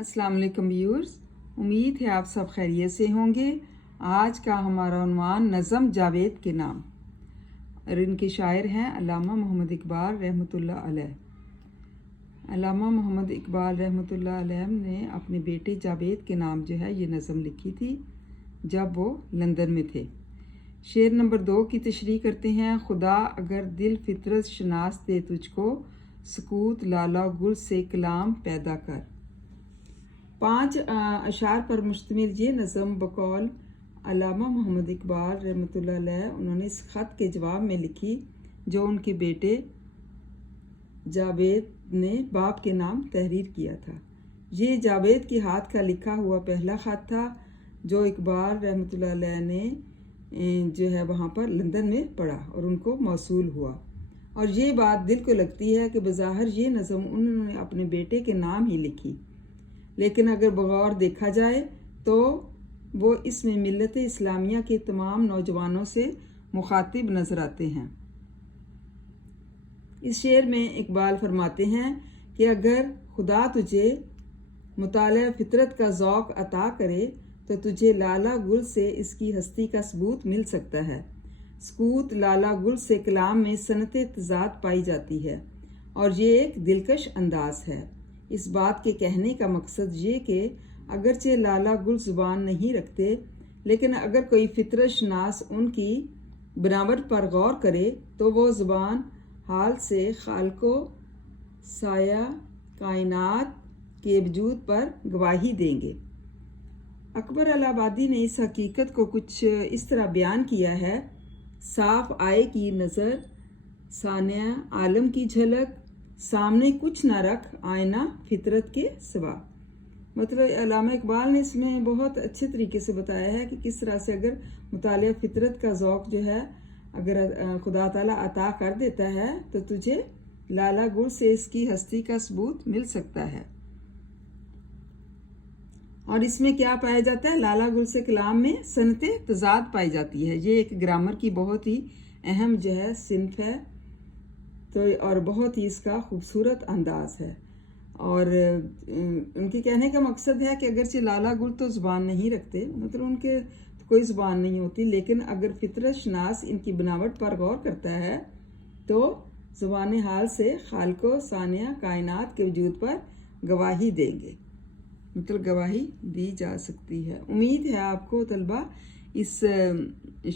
अस्सलाम वालेकुम व्यूअर्स, उम्मीद है आप सब खैरियत से होंगे। आज का हमारा उन्वान नज़म जावेद के नाम और इनके शायर हैं अल्लामा मोहम्मद इकबाल रहमतुल्लाह अलैह। अल्लामा मोहम्मद इकबाल रहमतुल्लाह अलैह ने अपने बेटे जावेद के नाम जो है ये नज़म लिखी थी जब वो लंदन में थे। शेर नंबर 2 की तशरीह करते हैं। खुदा अगर दिल फितरत शनास दे तुझको, सकूत लाला गुल से कलाम पैदा कर। 5 अशार पर मुश्तमिल ये नज़म बकौल अल्लामा मोहम्मद इकबाल रहमतुल्लाह अलैह उन्होंने इस ख़त के जवाब में लिखी जो उनके बेटे जावेद ने बाप के नाम तहरीर किया था। ये जावेद के हाथ का लिखा हुआ पहला ख़त था जो इकबाल रहमतुल्लाह अलैह ने जो है वहाँ पर लंदन में पढ़ा और उनको मौसूल हुआ। और ये बात दिल को लगती है कि बज़ाहिर ये नज़म उन्होंने अपने बेटे के नाम ही लिखी, लेकिन अगर बगौर देखा जाए तो वो इसमें मिल्लत इस्लामिया के तमाम नौजवानों से मुखातिब नज़र आते हैं। इस शेर में इकबाल फरमाते हैं कि अगर खुदा तुझे मुताला फितरत का ज़ौक़ अता करे तो तुझे लाला गुल से इसकी हस्ती का सबूत मिल सकता है। सकूत लाला गुल से कलाम में सनत तज़ाद पाई जाती है और ये एक दिलकश अंदाज है। इस बात के कहने का मकसद ये कि अगरचे लाला गुल ज़ुबान नहीं रखते, लेकिन अगर कोई फितरत शनास उनकी बनावट पर गौर करे तो वो ज़ुबान हाल से खालको साया कायनात के वजूद पर गवाही देंगे। अकबर अलाहाबादी ने इस हकीकत को कुछ इस तरह बयान किया है। साफ आए की नज़र, सानिया आलम की झलक, सामने कुछ ना रख आईना फितरत के सिवा। मतलब अल्लामा इकबाल ने इसमें बहुत अच्छे तरीके से बताया है कि किस तरह से अगर मुतालिया फितरत का ज़ौक़ जो है अगर खुदा ताला अता कर देता है तो तुझे लाला गुल से इसकी हस्ती का सबूत मिल सकता है। और इसमें क्या पाया जाता है? लाला गुल से कलाम में सनत तज़ाद पाई जाती है। ये एक ग्रामर की बहुत ही अहम जो है सिनफ है तो और बहुत ही इसका खूबसूरत अंदाज है। और उनके कहने का मकसद है कि अगरचे लाला गुल तो ज़ुबान नहीं रखते, मतलब उनके तो कोई ज़ुबान नहीं होती, लेकिन अगर फितरत शनास इनकी बनावट पर गौर करता है तो ज़ुबान हाल से खालको सानिया कायनात के वजूद पर गवाही देंगे, मतलब गवाही दी जा सकती है। उम्मीद है आपको तलबा इस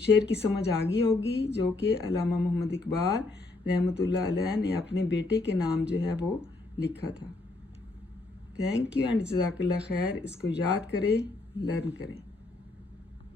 शेर की समझ आ गई होगी जो कि अल्लामा मोहम्मद इकबाल रहमतुल्लाह अलैह ने अपने बेटे के नाम जो है वो लिखा था। थैंक यू एंड जज़ाकल्लाह खैर। इसको याद करें, लर्न करें।